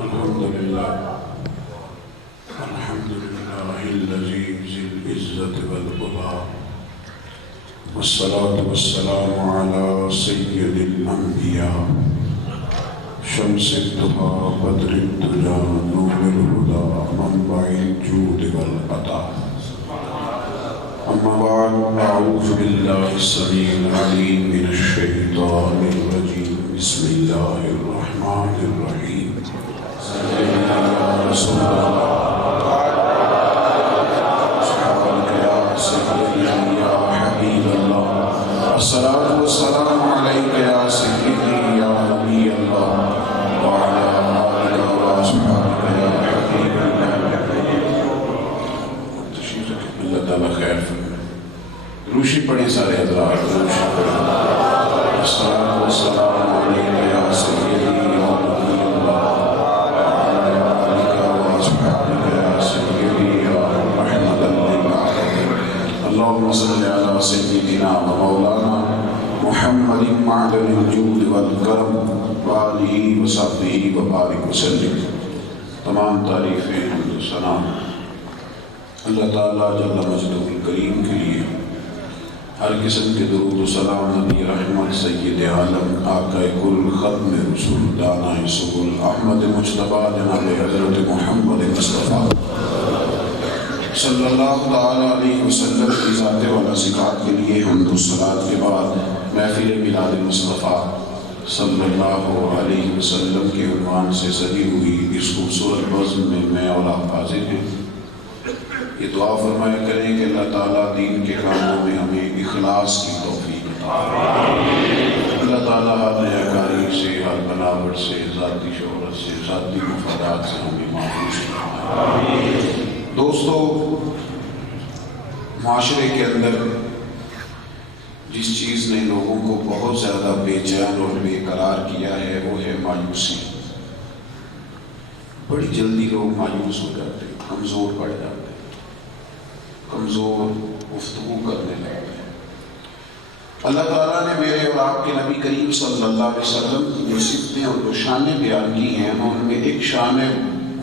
الحمد لله الذي ذي العزة والعلا والصلاة والسلام على سيد الأنبياء شمس الضحى بدر الدجى نور الهدى منبع الجود والعطاء. أما بعد، أعوذ بالله السميع العليم من الشيطان الرجيم. بسم الله الرحمن الرحيم. سيدنا رسول الله الصلاة والسلام عليك يا سيدي يا نبي الله وعلى آلك وأصحابك يا حبيب الله. تشریف اللہ تعالیٰ خیر فرمائے. روشی پڑھیں سارے حضرات. روشی پڑھیں. الصلاة والسلام عليك يا سيدي يا نبي الله وعلى آلك وأصحابك يا سيدي يا رحمة للعالمين. اللهم صل على سيدنا ومولانا محمد معدن الجود والکرم وآلہ وصحبہ وبارک وسلم. تمام تعریفیں حمد و ثنا اللہ تعالیٰ جل مجدہ الکریم کے لیے. ہر قسم کے درود و سلام نبی رحمت سید عالم آقا کل ختم رسول دانا سبل احمد مجتبی جناب حضرت محمد مصطفیٰ صلی اللہ تعالیٰ علیہ وسلم کی ذات والا ذکات کے لیے حمد و صلات کے بعد محفل میلاد مصطفیٰ صلی اللہ علیہ وسلم کے عنوان سے سجی ہوئی اس خوبصورت بزم میں میں اور آپ حاضر ہیں. یہ دعا فرمایا کریں کہ اللہ تعالیٰ دین کے کاموں میں ہمیں اخلاص کی توفیق عطا فرمائے. اللہ تعالیٰ ہر نیاکاری سے، ہر بناوٹ سے، ذاتی شہرت سے، ذاتی مفادات سے ہمیں محفوظ فرمائے. دوستو، معاشرے کے اندر جس چیز نے لوگوں کو بہت زیادہ بے چین اور بے قرار کیا ہے وہ ہے مایوسی. بڑی جلدی لوگ مایوس ہو جاتے ہیں، کمزور پڑ جاتے ہیں، کمزور گفتگو کرنے لگتے ہیں. اللہ تعالیٰ نے میرے اور آپ کے نبی کریم صلی اللہ علیہ وسلم کی جو صفتیں اور جو شانیں بیان کی ہیں ان میں ایک شان ہے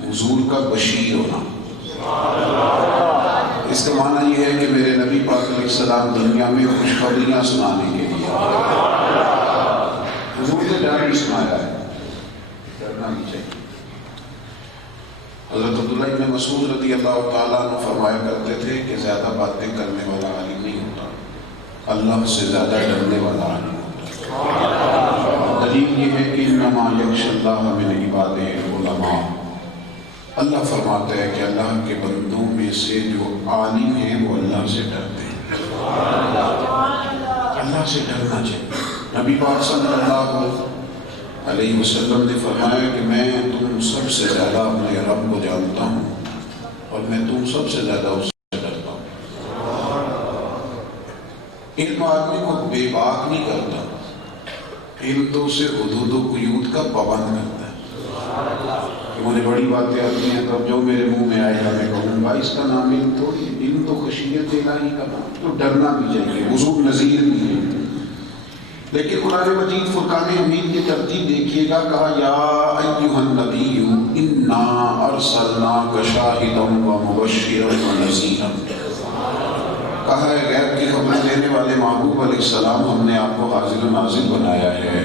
حضور کا بشیر ہونا. اس کا معنی یہ ہے کہ میرے نبی پاک علیہ السلام دنیا میں خوشخبریاں سنانے کے لیے حضور نے ڈر بھی سنایا ہے، ڈرنا نہیں چاہیے. حضرت عبداللہ بن مسعود رضی اللہ تعالیٰ عنہ فرمایا کرتے تھے کہ زیادہ باتیں کرنے والا عالم نہیں ہوتا، اللہ سے زیادہ ڈرنے والا عالم ہوتا. دلیل یہ ہے کہ انما یخشی اللہ من عبادہ العلماء. اللہ فرماتا ہے کہ اللہ کے بندوں میں سے جو عالم ہیں وہ اللہ سے ڈرتے ہیں. اللہ سے ڈرنا چاہیے. نبی پاک صلی اللہ علیہ وسلم نے فرمایا کہ میں تم سب سے زیادہ اپنے رب کو جانتا ہوں اور میں تم سب سے زیادہ اس سے ڈرتا ہوں. علم آدمی کو بے باک نہیں کرتا، علم تو اسے حدود و قیود کا پابند کرتا ہے. مجھے بڑی باتیں آتی ہیں تب جو میرے منہ میں آئے گا میں کہوں گا اس کا نام علم تھوڑی. علم تو خشیت الہی کا نام، تو ڈرنا بھی چاہیے. وضو نذیر بھی ہے. لیکن قرآن مجید فرقان حمید کی ترتیب دیکھیے گا، کہا یا ایھا النبی انا ارسلناک شاہدا ومبشرا ونذیرا. کہا ہے غیب کی خبریں دینے والے محبوب علیہ السلام ہم نے آپ کو حاضر و ناظر بنایا ہے،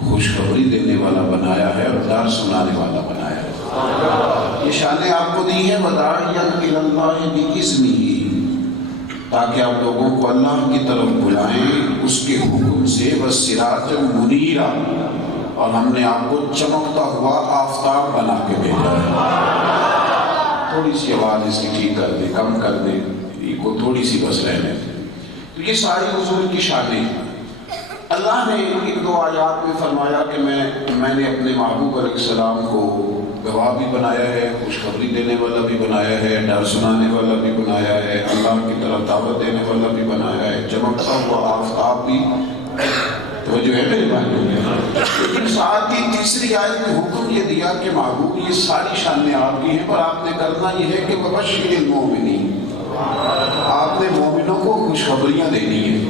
خوشخبری دینے والا بنایا ہے اور ڈر سنانے والا بنایا ہے. یہ شانیں آپ کو دی ہیں وداعیا الی اللہ باذنہ، تاکہ آپ لوگوں کو اللہ کی طرف بلائیں اس کے حکم سے. وسراجا منیرا، اور ہم نے آپ کو چمکتا ہوا آفتاب بنا کے بھیجا ہے. تھوڑی سی آواز اس کی ٹھیک کر دیں، کم کر دیں، یہ کو تھوڑی سی بس رہنے دیں. تو یہ ساری حضور کی شانیں ہیں. اللہ نے ان دو آیات میں فرمایا کہ میں نے اپنے محبوب علیہ السلام کو گواہ بھی بنایا ہے، خوشخبری دینے والا بھی بنایا ہے، ڈر سنانے والا بھی بنایا ہے، اللہ کی طرف دعوت دینے والا بھی بنایا ہے، چمکتا ہوا آفتاب بھی. تو جو ہے میرے بھائی، لیکن ساتھ ہی تیسری آیت میں حکم یہ دیا کہ محبوب یہ ساری شانیں آپ کی ہیں، پر آپ نے کرنا یہ ہے کہ وبشر المؤمنین، آپ نے مومنوں کو خوشخبریاں دینی ہیں.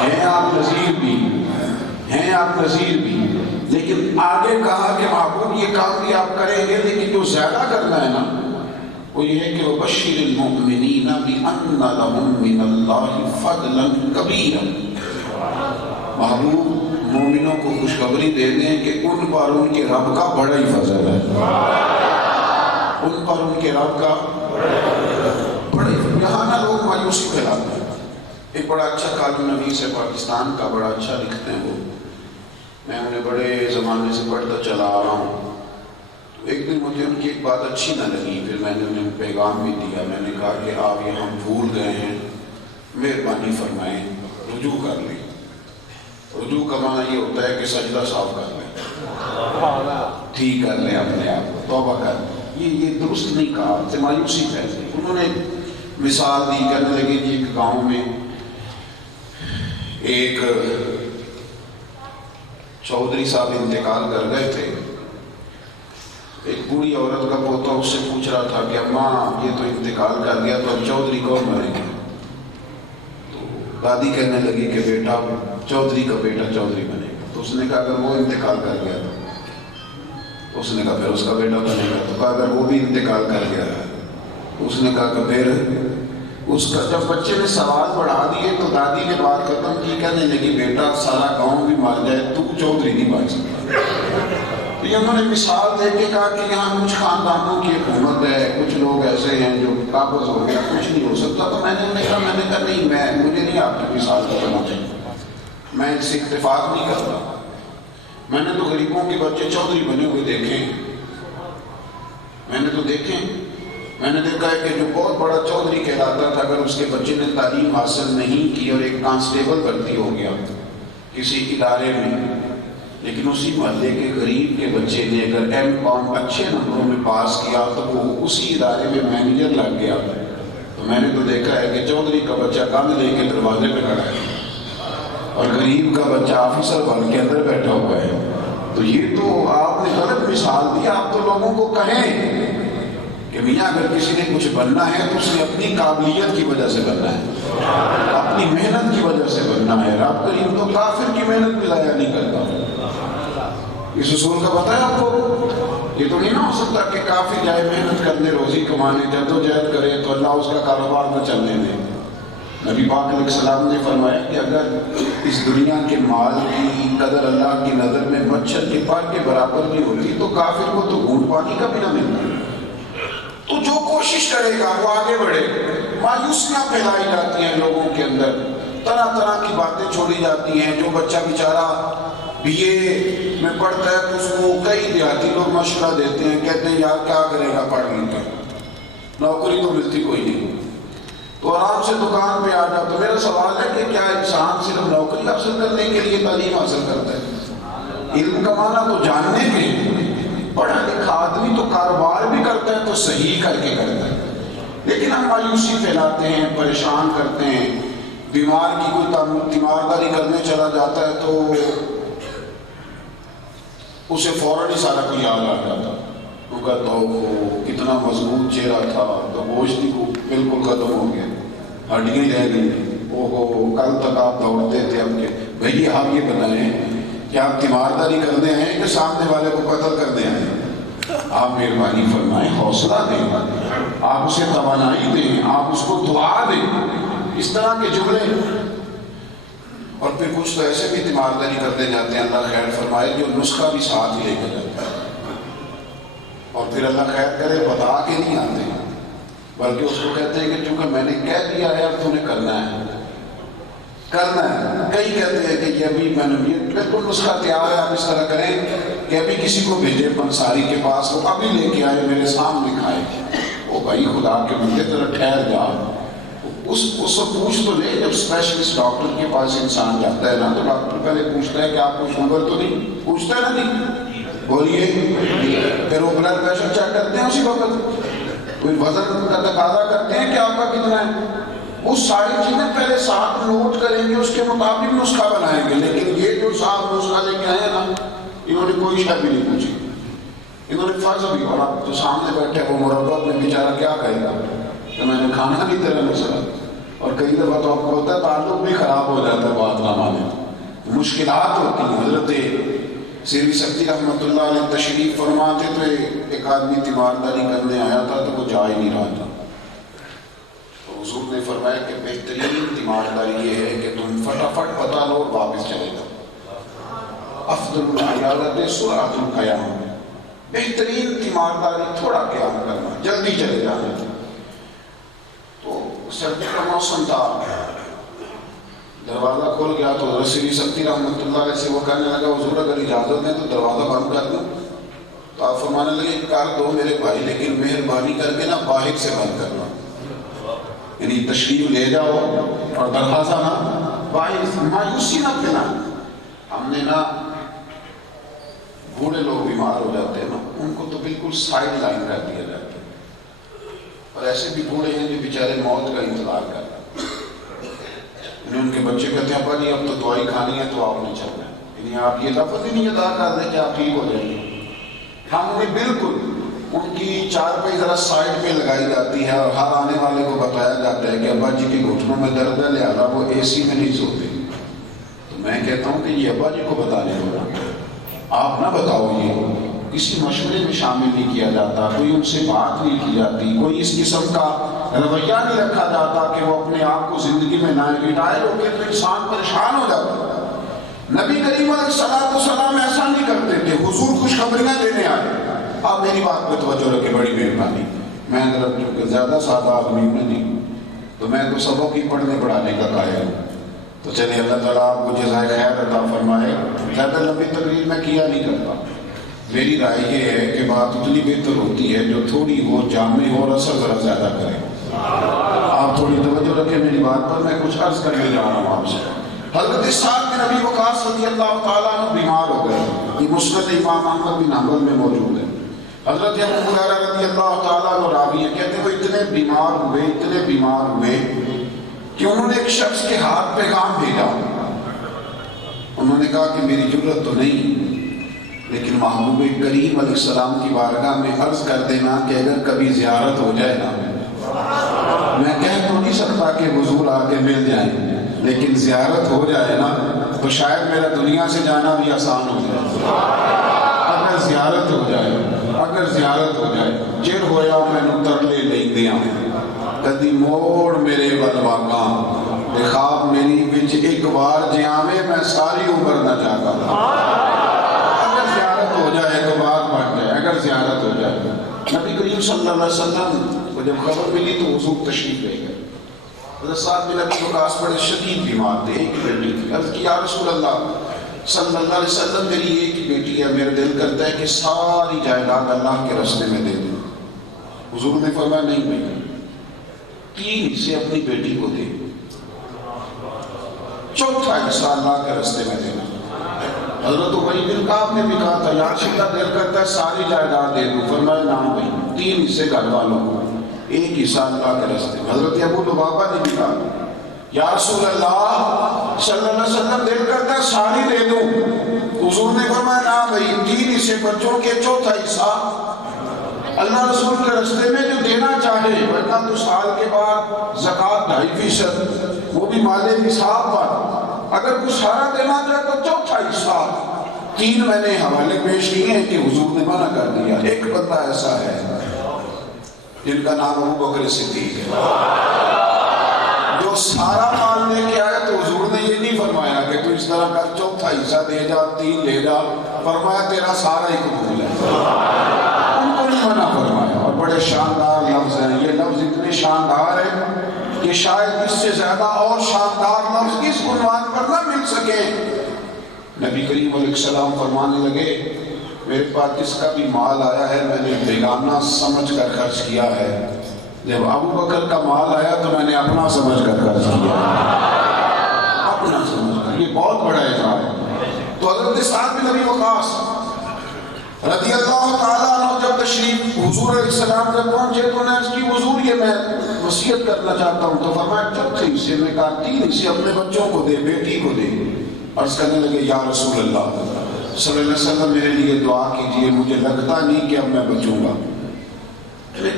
ہیں آپ نذیر بھی، لیکن آگے کہا کہ محبوب یہ کام بھی آپ کریں گے، لیکن جو زیادہ کرنا ہے نا وہ یہ ہے کہ وَبَشِّرِ الْمُؤْمِنِينَ بِأَنَّ لَهُم مِّنَ اللَّهِ فَضْلًا كَبِيرًا، محبوب مومنوں کو خوشخبری دے دیں کہ ان پر ان کے رب کا بڑا ہی فضل ہے، ان پر ان کے رب کا بڑا ہی فضل۔ یہاں نہ لوگ مایوسی پھیلاتے ہیں۔ ایک بڑا اچھا کالم نویس ہے پاکستان کا، بڑا اچھا لکھتے ہیں وہ، میں انہیں بڑے زمانے سے پڑھتا چلا آ رہا ہوں۔ ایک دن مجھے ان کی ایک بات اچھی نہ لگی، پھر میں نے انہیں پیغام بھی دیا، میں نے کہا کہ آپ یہ ہم بھول گئے ہیں، مہربانی فرمائیں رجوع کر لیں۔ رجوع کا معنی یہ ہوتا ہے کہ سجدہ صاف کر لیں، ٹھیک کر لیں اپنے آپ کو، توبہ کر لیں۔ یہ درست نہیں کہا، سے مایوسی پھیل گئی۔ انہوں نے مثال دی، کہنے لگے کہ ایک گاؤں میں ایک چودھری صاحب انتقال کر گئے تھے۔ ایک بوڑھی عورت کا پوتا اس سے پوچھ رہا تھا کہ اماں یہ تو انتقال کر گیا تو اب چودھری کون بنے گا؟ تو دادی کہنے لگی کہ بیٹا چودھری کا بیٹا چودھری بنے گا۔ تو اس نے کہا اگر وہ انتقال کر گیا تو اس نے کہا پھر اس کا بیٹا بنے گا۔ تو کہا اگر وہ بھی انتقال کر گیا تو اس نے کہا کہ پھر اس کا۔ جب بچے نے سوال بڑھا دیے تو دادی نے بات ختم کی، کہنے لگی بیٹا سارا گاؤں بھی مر جائے تو چودھری نہیں بن سکتا۔ تو یہ انہوں نے مثال دے کے کہا کہ یہاں کچھ خاندانوں کی حکومت ہے، کچھ لوگ ایسے ہیں جو قابض ہو گیا، کچھ نہیں ہو سکتا۔ تو میں نے انہیں کہا نہیں، مجھے نہیں آپ کی مثال بتانا چاہیے، میں اس سے اتفاق نہیں کرتا۔ میں نے تو غریبوں کے بچے چودھری بنے ہوئے دیکھے، میں نے تو دیکھے، میں نے دیکھا ہے کہ جو بہت بڑا چودھری کہلاتا تھا، اگر اس کے بچے نے تعلیم حاصل نہیں کی اور ایک کانسٹیبل بھرتی ہو گیا کسی ادارے میں، لیکن اسی محلے کے غریب کے بچے نے اگر M.Com اچھے نمبروں میں پاس کیا تو وہ اسی ادارے میں مینیجر لگ گیا۔ تو میں نے تو دیکھا ہے کہ چودھری کا بچہ گند لے کے دروازے پہ کھڑا ہے اور غریب کا بچہ آفیسر بن کے اندر بیٹھا ہوا ہے۔ تو یہ تو آپ نے غلط مثال دی۔ آپ تو لوگوں کو کہیں کہ میاں اگر کسی نے کچھ بننا ہے تو اس نے اپنی قابلیت کی وجہ سے بننا ہے، اپنی محنت کی وجہ سے بننا ہے۔ رب کریم تو کافر کی محنت بھی ضائع نہیں کرتا۔ اس اصول کا پتہ ہے آپ کو؟ یہ تو نہیں نہ ہو سکتا کہ کافر جائے محنت کرنے، روزی کمانے، جدوجہد کرے تو اللہ اس کا کاروبار نہ چلنے دے۔ نبی پاک علیہ السلام نے فرمایا کہ اگر اس دنیا کے مال کی قدر اللہ کی نظر میں مچھر کے پر کے برابر بھی ہوتی تو کافر کو تو گھونٹ پانی کا بھی نہ ملتا۔ تو جو کوشش کرے گا وہ آگے بڑھے۔ مایوسیاں پھیلائی جاتی ہیں لوگوں کے اندر، طرح طرح کی باتیں چھوڑی جاتی ہیں۔ جو بچہ بیچارہ BA میں پڑھتا ہے تو اس کو کئی دیہاتی لوگ مشورہ دیتے ہیں، کہتے ہیں یار کیا کرے گا پڑھ لیں گے، نوکری تو ملتی کوئی نہیں، تو آرام سے دکان پہ آ جاتا۔ تو میرا سوال ہے کہ کیا انسان صرف نوکری حاصل کرنے کے لیے تعلیم حاصل کرتا ہے؟ علم کا معنی تو جاننے کے لیے۔ پڑھا لکھا آدمی تو کاروبار بھی کرتا ہے تو صحیح کر کے کرتا ہے، لیکن ہم مایوسی پھیلاتے ہیں، پریشان کرتے ہیں۔ بیمار کی کوئی تیمارداری کرنے چلا جاتا ہے تو اسے فوراً ہی سارا کوئی یاد آ جاتا، وہ کہتا ہو کتنا مضبوط چہرہ تھا تو گوشت کو بالکل ختم ہو گیا، ہڈیاں رہ گئی، اوہو کل تک آپ دوڑتے تھے، اب کے بھئی آپ یہ بتائیں کہ آپ تیمارداری کرنے آئے کہ سامنے والے کو قتل کرنے آئے؟ آپ مہربانی فرمائیں، حوصلہ دیں، آپ اسے توانائی دیں، آپ اس کو دعا دیں، اس طرح کے جملے۔ اور پھر کچھ تو ایسے بھی تیمارداری کرتے جاتے ہیں، اللہ خیر فرمائے، جو نسخہ بھی ساتھ ہی لے کر جاتا ہے، اور پھر اللہ خیر کرے بتا کے نہیں آتے، بلکہ اس کو کہتے ہیں کہ چونکہ میں نے کہہ دیا ہے اب تمہیں کرنا ہے۔ کئی کہتے ہیں کہ یہ ابھی میں نے بالکل نسخہ تیار ہے، آپ اس طرح کریں کہ ابھی کسی کو بھیجے پنساری کے پاس، وہ ابھی لے کے آئے میرے سامنے کھائے۔ او بھائی خدا کے بندے ذرا ٹھہر جا، اس سے پوچھ تو لے۔ جب اسپیشلسٹ ڈاکٹر کے پاس انسان جاتا ہے نا تو ڈاکٹر پہلے پوچھتا ہے کہ آپ کو شوگر تو نہیں، پوچھتا ہے نا نہیں، بولیے، پھر وہ بلڈ پریشر چیک کرتے ہیں اسی وقت، کوئی وزن کا تقاضا کرتے ہیں کہ آپ کا کتنا ہے، وہ ساری چیزیں پہلے ساتھ نوٹ کریں گے، اس کے مطابق نسخہ بنائیں گے۔ لیکن یہ جو صاحب نسخہ لے کے آئے نا، انہوں نے کوئی شے بھی نہیں پوچھی، انہوں نے فرض بھی، اور آپ جو سامنے بیٹھے وہ مربت میں بیچارہ کیا کہے گا کہ میں نے کھانا نہیں تیرا نسخہ۔ اور کئی دفعہ تو آپ کو ہوتا ہے تعلق بھی خراب ہو جاتا ہے، بات نہ مانے، مشکلات ہوتی ہیں۔ حضرت سیری سکتی رحمۃ اللہ علیہ تشریف فرماتے تو ایک آدمی تیمارداری کرنے آیا تھا تو وہ جا ہی نہیں رہا تھا، تو حضور نے فرمایا کہ بہترین تیمارداری یہ ہے کہ تم فٹافٹ بتا لو اور واپس چلے جاؤ، افضل العیادت سرعۃ القیام، بہترین تیمارداری تھوڑا قیام کرنا، جلدی چلے جانا۔ تو سردی کا موسم تھا، دروازہ کھول گیا تو حضرت سیری سکتی رحمۃ اللہ علیہ سے وہ کہنے لگا حضور اگر اجازت ہے تو دروازہ بند کر دوں؟ تو آپ فرمانے لگے کر دو میرے بھائی، لیکن مہربانی کر کے نا باہر سے بند کرنا، یعنی تشریف لے جاؤ اور دروازہ نا باہر سے، مایوسی نہ پھیلا۔ ہم نے نا بوڑھے لوگ بیمار ہو جاتے ہیں نا، ان کو تو بالکل سائڈ لائن کر دیا جاتا ہے، اور ایسے بھی بوڑھے ہیں جو بیچارے موت کا انتظار کرتے ہیں، ان کے بچے کہتے ہیں ابا جی اب تو دوائی کھانی ہے تو آپ نے چلنا ہے، یعنی آپ یہ لفظ ہی نہیں ادا کر دیں کہ آپ ٹھیک ہو جائیں گے۔ ہم انہیں بالکل ان کی چارپائی ذرا سائڈ پہ لگائی جاتی ہے اور ہر آنے والے کو بتایا جاتا ہے کہ ابا جی کے گھٹنوں میں درد ہے لہٰذا وہ اے سی میں نہیں سوتے۔ تو میں کہتا ہوں کہ یہ ابا جی کو بتانے ہوگا، آپ نہ بتاؤ، یہ کسی مشورے میں شامل نہیں کیا جاتا، کوئی ان سے بات نہیں کی جاتی، کوئی اس قسم کا رویہ نہیں رکھا جاتا کہ وہ اپنے آپ کو زندگی میں نہ ریٹائر ہو کے تو انسان پریشان ہو جاتا۔ نبی کریم علیہ السلام ایسا نہیں کرتے تھے، حضور خوشخبریاں دینے آئے، آپ میری بات پہ توجہ رکھیں، بڑی مہربانی، میں ذرا چونکہ زیادہ سادہ آدمی ہوں نہیں تو میں تو سبق ہی پڑھنے پڑھانے کا قائل ہوں، تو چلے اللہ تعالیٰ آپ کو جزائے خیر عطا فرمائے۔ زیادہ لمبی تقریر میں کیا نہیں کرتا، میری رائے یہ ہے کہ بات اتنی بہتر ہوتی ہے جو تھوڑی ہو، جامع ہو اور اثر ذرا زیادہ کرے۔ آپ تھوڑی توجہ رکھیں میری بات پر، میں کچھ عرض کرنے جا رہا ہوں آپ سے۔ حضرت سعد بن ابی وقاص رضی اللہ تعالیٰ عنہ بیمار ہو گئے، یہ مسند امام احمد بن حنبل میں موجود ہے۔ حضرت ابو ہریرہ رضی اللہ تعالیٰ عنہ راوی ہے، کہتے ہیں وہ اتنے بیمار ہوئے کہ انہوں نے ایک شخص کے ہاتھ پیغام بھیجا، انہوں نے کہا کہ میری جرت تو نہیں لیکن محبوب کریم علیہ السلام کی بارگاہ میں عرض کر دینا کہ اگر کبھی زیارت ہو جائے نا، میں کہہ تو نہیں سکتا کہ حضور آ کے مل جائیں، لیکن زیارت ہو جائے نا تو شاید میرا دنیا سے جانا بھی آسان ہو جائے۔ اگر زیارت ہو جائے چر ہویا میں ترلے لے دیا کدی موڑ میرے ولواگاں تے خواب میری بچ ایک بار جیاوے میں ساری عمر نہ جاگا۔ اگر زیارت ہو جائے تو بات بڑھ جائے، اگر زیارت ہو جائے۔ نبی کریم صلی اللہ علیہ وسلم کو جب خبر ملی تو حضور تشریف لے گئے۔ حضرت سعد بن ابی وقاص بڑے شدید بیمار تھے، ایک بیٹی تھی، عرض کی یا رسول اللہ صلی اللہ علیہ وسلم میری ایک ہی بیٹی ہے، میرا دل کرتا ہے کہ ساری جائیداد اللہ کے راستے میں دے دوں۔ حضور نے فرمایا نہیں بھائی، 3 حصے اپنی بیٹی کو دے، 4تھا حصہ اللہ کے راستے میں دینا۔ حضرت ابی بن کعب نے بھی کہا تھا یا رسول اللہ دل کرتا ہے ساری جائیداد دے دوں، فرمایا نہ بھائی، 3 حصے گھر والوں کو، 1 حصہ اللہ کے راستے میں۔ حضرت ابو لبابہ نے بھی کہا یا رسول اللہ صلی اللہ علیہ وسلم دل کرتا ہے ساری دے دوں، حضور نے فرمایا نہ بھائی، 3 حصے بچوں کے، 4تھا حصہ اللہ رسول کے راستے میں جو دینا چاہے، ورنہ تو سال کے بعد زکوٰۃ 2.5%، وہ بھی مال نصاب پر، اگر کچھ سارا دینا چاہے تو 4تھا حصہ۔ 3 میں نے حوالے پیش کیے ہیں کہ حضور نے منع کر دیا۔ ایک بندہ ایسا ہے جن کا نام ابو بکر صدیق ہے، جو سارا مال لے کے آیا تو حضور نے یہ نہیں فرمایا کہ تو اس طرح کر 4تھا حصہ دے جا، 3 لے جا، فرمایا تیرا سارا ہی قبول ہے، ان کو نہیں منع فرمایا۔ اور بڑے شاندار لفظ ہیں، یہ لفظ اتنے شاندار ہیں کہ شاید اس سے زیادہ اور شاندار لفظ اس عنوان پر نہ مل سکے۔ نبی کریم علیہ السلام فرمانے لگے میرے پاس جس کا بھی مال آیا ہے میں نے بیگانہ سمجھ کر خرچ کیا ہے، جب ابو بکر کا مال آیا تو میں نے اپنا سمجھ کر خرچ کیا، اپنا سمجھ کر۔ یہ بہت بڑا اعزاز ہے۔ تو حضرت سعد بن ابی وقاص رضی اللہ تعالیٰ عنہ جب تشریف حضور علیہ السلام جب پہنچے تو انہوں نے عرض کی حضور یہ میں وصیت کرنا چاہتا ہوں، تو فرمایا 4تھے حصے میں کہا 3 حصے اپنے بچوں کو دے، بیٹی کو دے۔ عرض کرنے لگے یا رسول اللہ صلی اللہ علیہ وسلم میرے لیے دعا کیجئے، مجھے لگتا نہیں کہ اب میں بچوں گا۔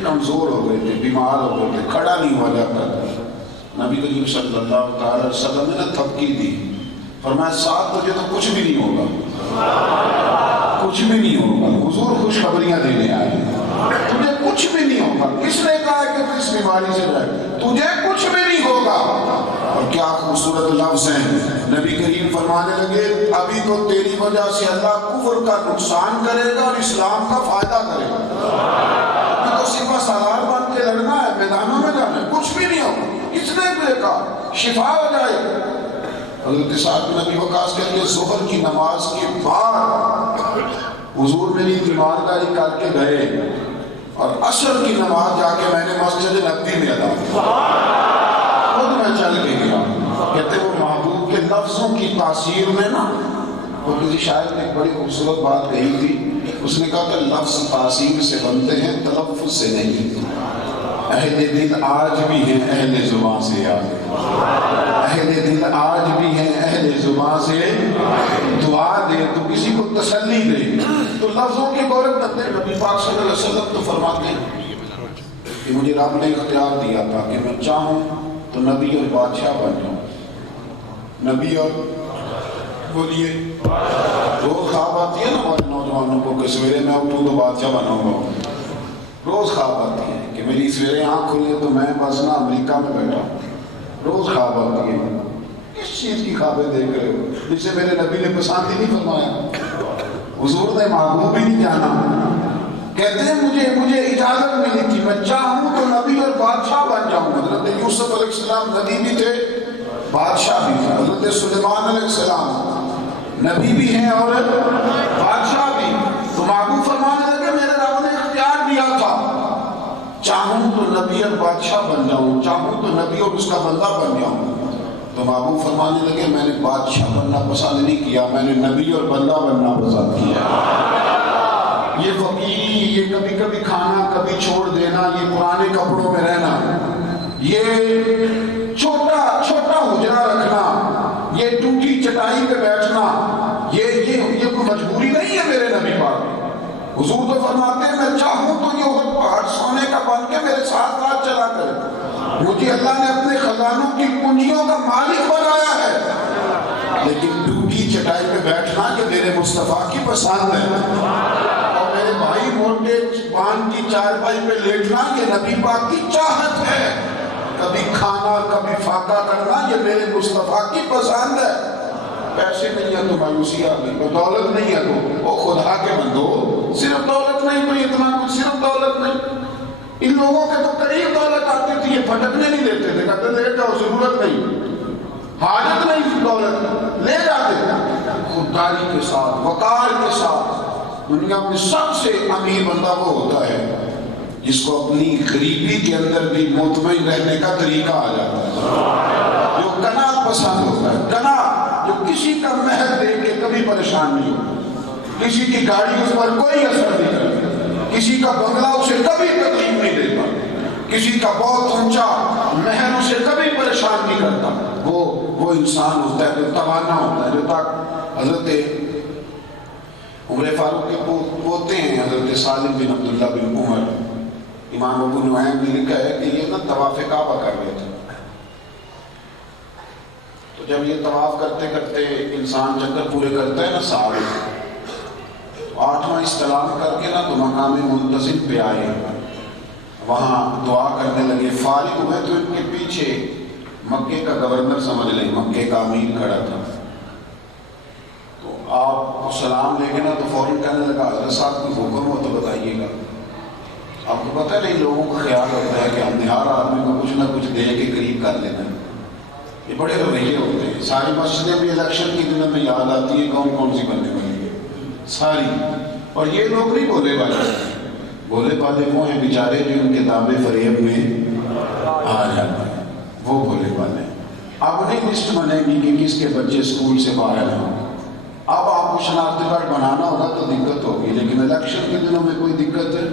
کمزور ہو گئے تھے، بیمار ہو گئے تھے، کھڑا نہیں ہوا جاتا تھا۔ نبی کریم صلی اللہ تعالی وسلم نے تھپکی دی، فرمایا سعد تجھے تو کچھ بھی نہیں ہوگا، کچھ بھی نہیں ہوگا. حضور خوشخبریاں دینے آئے ہیں. تجھے کچھ بھی نہیں ہوگا. کس نے کہا کہ تو اس بیماری سے جائے؟ تجھے کچھ بھی نہیں ہوگا. اور کیا خوبصورت لفظ ہیں. نبی کریم فرمانے لگے ابھی تو تیری وجہ سے اللہ کفر کا نقصان کرے گا اور اسلام کا فائدہ کرے گا. ابھی تو صرف سالار بن کے لڑنا ہے, میدانوں میں جانا ہے, کچھ بھی نہیں ہوگا. کس نے دیکھا شفا ہو جائے. حضرت سعد بن ابی وقاص کہتے ہیں ظہر کی نماز کے بعد حضور میری تیمارداری کر کے گئے اور عصر کی نماز جا کے میں نے مسجد نبوی میں ادا کی. خود میں چل کے گیا. کہتے وہ محبوب کے لفظوں کی تاثیر میں نا, اور کسی شاعر نے ایک بڑی خوبصورت بات کہی تھی. اس نے کہا کہ لفظ تاثیر سے بنتے ہیں, تلفظ سے نہیں. اہل دل آج بھی ہیں اہل زبان سے یاد. اہل دل آج بھی ہیں اہل زبان سے دعا دے تو کسی کو تسلی دے. تو لفظوں کی عبارت کرتے ہیں. نبی پاک صلی اللہ علیہ وسلم تو فرماتے ہیں کہ مجھے رب نے اختیار دیا تھا کہ میں چاہوں تو نبی اور بادشاہ بن جاؤں. نبی اور بولیے روز خواب آتی ہے نا ہمارے نوجوانوں کو کہ سویرے میں اٹھوں تو بادشاہ بناؤں گا. روز خواب آتی ہے کہ میری سویرے آنکھ کھلے تو میں بس نا امریکہ میں بیٹھا ہوں. روز خواب آتی ہے. کس چیز کی خوابیں دیکھ رہے ہو جسے میرے نبی نے پسند ہی نہیں فرمایا. حضور نے محبوب بھی نہیں جانا. کہتے ہیں مجھے اجازت ملی تھی میں چاہوں تو نبی اور بادشاہ بن جاؤں. حضرت یوسف علیہ السلام نبی بھی تھے بادشاہ بھی تھے. حضرت سلیمان علیہ السلام نبی بھی ہیں اور بادشاہ بھی. تو محبوب فرمانے لگے میرے رب نے اختیار دیا تھا چاہوں تو نبی اور بادشاہ بن جاؤں, چاہوں تو نبی اور اس کا بندہ بن جاؤں. تو محبوب فرمانے لگے میں نے بادشاہ بننا پسند نہیں کیا, میں نے نبی اور بندہ بننا پسند کیا. یہ فقیری, یہ کبھی کبھی کھانا کبھی چھوڑ دینا, یہ پرانے کپڑوں میں رہنا, یہ چھوٹا حجرہ رکھنا, یہ ٹوٹی چٹائی پہ بیٹھنا, یہ کوئی مجبوری نہیں ہے میرے نبی پاک. حضور تو فرماتے ہیں میں چاہوں تو یہ پہاڑ سونے کا بن کے میرے ساتھ ساتھ چلا کرے. مجھے اللہ نے اپنے خزانوں کی کنجیوں کا مالک بنایا ہے, لیکن ٹوٹی چٹائی پہ بیٹھنا کہ میرے مصطفیٰ کی پسند ہے. اور میرے بھائی موٹے پان کی چارپائی پہ لیٹنا یہ نبی پاک کی چاہت ہے. کبھی کھانا کبھی فاقہ کرنا یہ میرے مصطفیٰ کی پسند ہے. پیسے نہیں ہے تو مایوسی آ گئی, دولت نہیں ہے تو وہ خدا کے بندو صرف دولت نہیں تو اتنا کچھ صرف دولت نہیں. ان لوگوں کے تو قریب دولت آتی تھی یہ پھٹکنے نہیں دیتے تھے, کہتے لے جاؤ ضرورت نہیں, حاجت نہیں, دولت لے جاتے تھے. خودداری کے ساتھ وقار کے ساتھ. دنیا میں سب سے امیر بندہ وہ ہوتا ہے جس کو اپنی غریبی کے اندر بھی مطمئن رہنے کا طریقہ آ جاتا ہے, جو قناعت پسند ہوتا ہے. قناعت جو کسی کا مہر دیکھ کے کبھی پریشان نہیں ہوتا, کسی کی گاڑی اس پر کوئی اثر نہیں کرتی, کسی کا بنگلہ اسے کبھی تکلیف نہیں دیتا, کسی کا بہت اونچا مہر اسے کبھی پریشان نہیں کرتا. وہ انسان ہوتا ہے جو توانا ہوتا ہے, جو تک حضرت عمر فاروق کے پوتے ہیں حضرت سالم بن عبداللہ بن عمر. امام ابو نعیم نے لکھا ہے کہ یہ نا طواف کعبہ کر رہے تھے. تو جب یہ طواف کرتے کرتے انسان چکر پورے کرتا ہے نا سال, 8واں استلام کر کے نا تو مقام منتظم پہ آئے, وہاں دعا کرنے لگے. فارغ ہوئے تو ان کے پیچھے مکے کا گورنر سمجھ لیں, مکے کا امیر کھڑا تھا. تو آپ کو سلام لے کے نا تو فوراً کہنے لگا حضرت صاحب کو حکم ہو تو بتائیے گا. آپ کو پتہ نہیں لوگوں کا خیال ہوتا ہے کہ ہم نے ہر آدمی کو کچھ نہ کچھ دے کے قریب کر لینا. یہ بڑے رویے ہوتے ہیں. ساری مسجدیں بھی الیکشن کی دنوں میں یاد آتی ہے کون کون سی بننے والی ہے ساری. اور یہ لوگ نہیں بولے والے, بولے والے وہ ہیں بیچارے جو ان کے دعوے فریب میں آ جاتے ہیں, وہ بولے والے. اب نہیں لسٹ بنے گی کہ کس کے بچے اسکول سے باہر ہیں. اب آپ کو شناختی کارڈ بنانا ہوگا تو دقت ہوگی, لیکن الیکشن کے دنوں میں کوئی دقت ہے.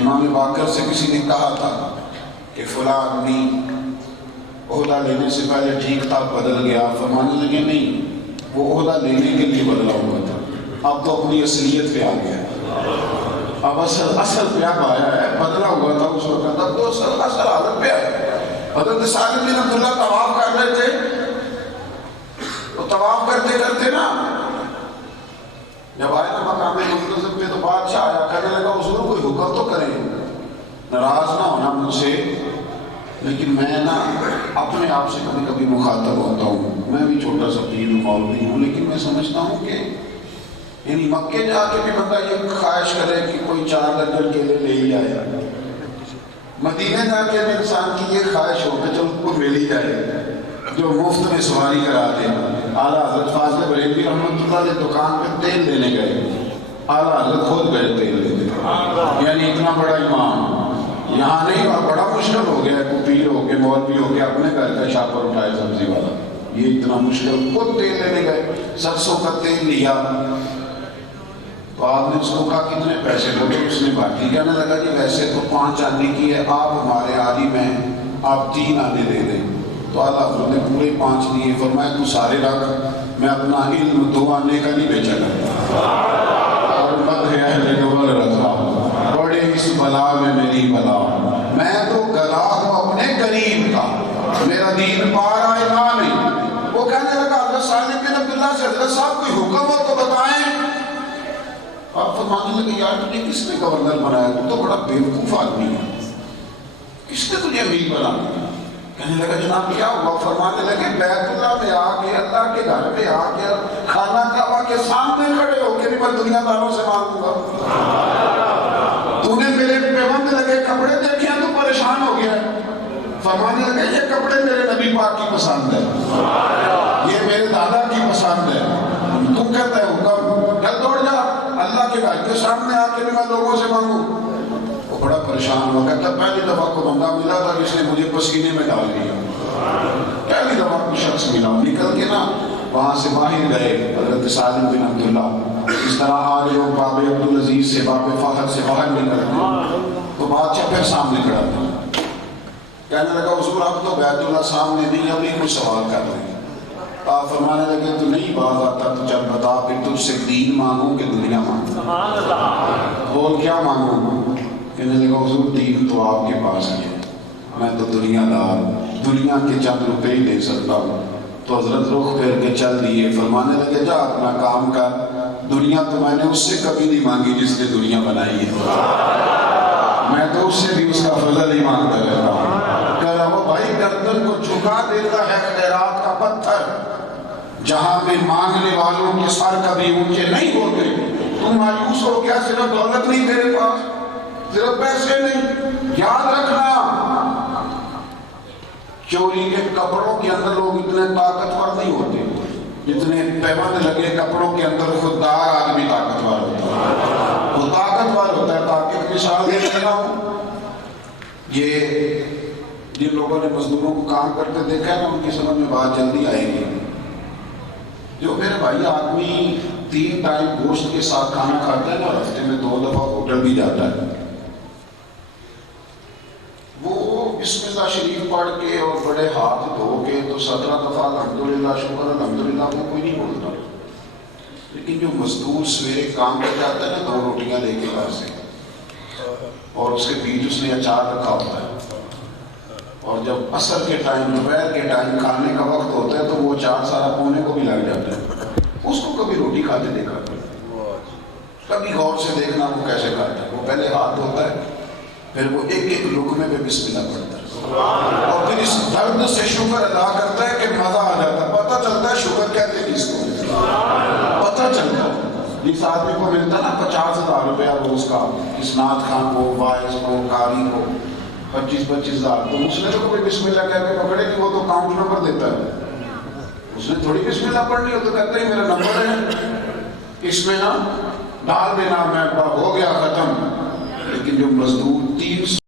امام باقر سے کسی نے کہا تھا کہ فلاں آدمی عہدہ لینے سے پہلے ٹھیک تھا بدل گیا. فرمانے لگے نہیں, وہ عہدہ لینے کے لیے بدلا ہوا تھا, اب تو اپنی اصلیت پہ آ گیا. اب اصل پہ اب آیا ہے, بدلا ہوا تھا اس وقت, اب تو اصل حالت پہ آیا. حضرت سالم بن عبداللہ طواف کر رہے تھے, تو طواف کرتے کرتے نا جب آئے نا مقام منتظم پہ تو بادشاہ آیا، کہنے لگا حضور کوئی حکم تو کریں، ناراض نہ ہونا مجھ سے، لیکن میں نا اپنے آپ سے کبھی کبھی مخاطب ہوتا ہوں، میں بھی چھوٹا سا پیر مولوی ہوں، لیکن میں سمجھتا ہوں کہ یعنی مکے جا کے بھی بندہ یہ خواہش کرے کہ کوئی 4 درجن کیلے لے ہی آئے، مدینے جا کے انسان کی یہ خواہش ہو کہ چل کو مل ہی جائے جو مفت میں سواری کرا دے۔ اعلیٰ حضرت فاضل بریلوی رحمۃ اللہ علیہ دکان پہ تیل لینے گئے، اعلیٰ حضرت خود گئے تیل لینے، یعنی اتنا بڑا امام یہاں نہیں، اور بڑا مشکل ہو گیا ہے پیر ہو کے مولوی ہو کے اپنے گھر کا شاپر اٹھائے سبزی والا، یہ اتنا مشکل، خود تیل لینے گئے، سرسوں کا تیل لیا، تو آپ نے اس کو کہا کتنے پیسے لو گے؟ اس نے بھارتی کہنے لگا جی ویسے تو 5 آنے کی ہے، آپ ہمارے عالم ہیں، آپ 3 آنے دے دیں۔ تو اعلیٰ حضرت نے پورے 5 دیے، فرمایا تو سارے رکھ، میں اپنا علم 2 آنے کا نہیں بیچا کرتا، اور مت ہے اہل دول رضا، بڑے اس بلا میں میری بلا، میں تو گلا ہوں اپنے قریب کا، میرا دین پار آئے نہیں۔ وہ کہنے لگا حضرت سالم بن عبداللہ سے، حضرت صاحب کوئی حکم ہو تو بتائیں۔ آپ فرمانے لگے یار تجھے کس نے گورنر بنایا؟ تو بڑا بیوقوف آدمی ہے، کس نے تجھے امیر بنا؟ کہنے لگا جناب کیا ہوا؟ فرمانے لگے بیت اللہ میں آ کے، اللہ کے گھر میں آ کے، خانہ کعبہ کے سامنے کھڑے ہو کے بھی میں دنیا داروں سے مانگوں گا۔ تو نے میرے پیوند لگے کپڑے دیکھے ہیں تو پریشان ہو گیا۔ فرمانے لگے یہ کپڑے میرے نبی پاک کی پسند ہے، یہ میرے دادا کی پسند ہے، تو کہتا ہے حکم، چل دوڑ جا، اللہ کے گھر کے سامنے آ کے بھی میں لوگوں سے مانگوں۔ وہ بڑا پریشان ہوا، کہتا پہلی دفعہ کو بندہ ملا تھا جس نے مجھے پسینے میں ڈال دیا، پہلی دفعہ کو شخص ملا، نکل کے نا وہاں سے باہر گئے حضرت سالم بن عبداللہ، اس طرح آج لوگ باب عبدالعزیز سے، باب فہد سے باہر نکلتے تو بادشاہ پھر سامنے کھڑا تھا، کہنے لگا حضور اب تو بیت اللہ سامنے نہیں، ابھی کچھ سوال کر رہے ہیں۔ آپ فرمانے لگے تو نہیں باز آتا تو جب بتا، پھر تجھ سے دین مانگوں کہ دنیا مانگوں؟ بول کیا مانگوں؟ کہنے لگا حضور دین تو آپ کے پاس ہی ہے، میں تو دنیا دار، دنیا کے چند روپے ہی دے سکتا ہوں۔ تو حضرت رخ پھیر کے چل دیے، فرمانے لگے جا اپنا کام کر، دنیا تو میں نے اس سے کبھی نہیں مانگی جس نے دنیا بنائی ہے، میں تو اس سے بھی اس کا فضل ہی مانگتا رہتا ہوں۔ کہہ رہا وہ بھائی گردن کو جھکا دیتا ہے خیرات کا پتھر، جہاں میں مانگنے والوں کے سر کبھی اونچے نہیں ہوتے۔ تم مایوس ہو گیا، صرف دولت نہیں تیرے پاس، صرف پیسے نہیں، یاد رکھنا چوری کے کپڑوں کے اندر لوگ اتنے طاقتور نہیں ہوتے جتنے پیوند لگے کپڑوں کے اندر خوددار آدمی طاقتور ہوتا ہے، وہ طاقتور ہوتا ہے۔ طاقت مثال دے رہا ہوں، یہ جن لوگوں نے مزدوروں کو کام کرتے دیکھا ہے نا، ان کی سمجھ میں بات جلدی آئے گی۔ جو میرے بھائی آدمی 3 ٹائم گوشت کے ساتھ کھانا کھاتا ہے نا، ہفتے میں 2 دفعہ ہوٹل بھی جاتا ہے، وہ بسم اللہ شریف پڑھ کے اور بڑے ہاتھ دھو کے تو 17 دفعہ الحمدللہ شکر الحمدللہ وہ کوئی نہیں بولتا، لیکن جو مزدور سویرے کام کر جاتا ہے نا 2 روٹیاں لے کے گھر سے، اور اس کے بیچ اس نے اچار رکھا ہوتا ہے، اور جب عصر کے ٹائم، دوپہر کے ٹائم کھانے کا وقت ہوتا ہے تو وہ اچار سارا پونے کو بھی لگ جاتا ہے، اس کو کبھی روٹی کھاتے دیکھا، کبھی غور سے دیکھنا وہ کیسے کھاتا ہے۔ وہ پہلے ہاتھ دھوتا ہے، پھر وہ ایک ایک لقمے پہ بسم اللہ پڑھتا ہے، اور پھر اس درد سے شکر ادا کرتا ہے کہ مزہ آ جاتا ہے، پتہ چلتا ہے شکر کہتے ہیں اس کو، پتہ چلتا ہے۔ جس آدمی کو ملتا نا 50,000 روپیہ روز کا، اسناد خان کو، وائز کو، قاری کو 25,000، تو اس نے تو کوئی بسم اللہ کہہ کے پکڑے کہ وہ تو اکاؤنٹ نمبر دیتا ہے، اس نے تھوڑی بسم اللہ پڑھنی ہو، تو کہتا ہے میرا نمبر ہے اس میں نا ڈال دینا، میں ہو گیا ختم۔ لیکن جو مزدور 300